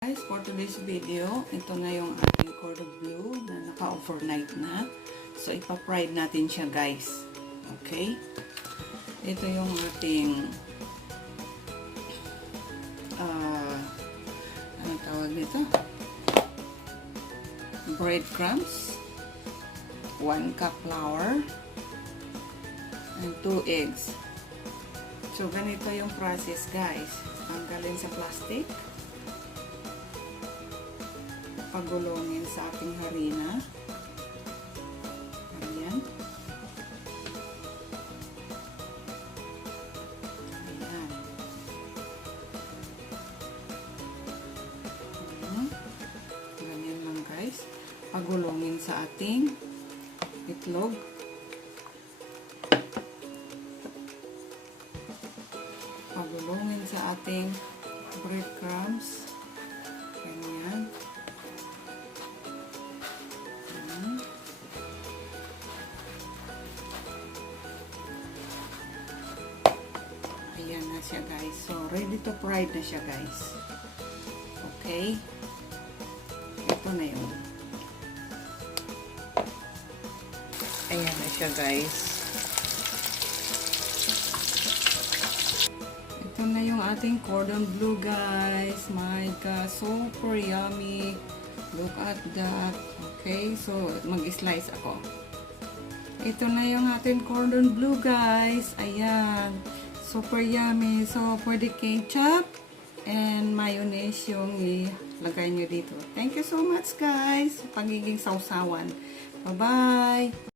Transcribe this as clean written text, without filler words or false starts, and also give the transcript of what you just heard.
Guys, for today's video, ito na yung ating cordon bleu na naka-overnight na. So, ipa-fried natin siya, guys. Okay? Ito yung ating ano tawag dito? Breadcrumbs, 1 cup flour, and 2 eggs. So, ganito yung process, guys. Tanggalin sa plastic. Pagulongin sa ating harina. Ayan. Ayan. Ayan. Ganyan lang, guys. Pagulongin sa ating itlog. Pagulongin sa ating breadcrumbs. Ganyan. Ayan na siya, guys. So, ready to fry na siya, guys. Okay. Ito na yun. Ayan na siya, guys. Ito na yung ating cordon bleu, guys. My God, super yummy. Look at that. Okay, so mag-slice ako. Ito na yung ating cordon bleu, guys. Ayan. Super yummy. So, pwede ketchup and mayonnaise yung ilagay nyo dito. Thank you so much, guys. Pagiging sausawan. Bye-bye.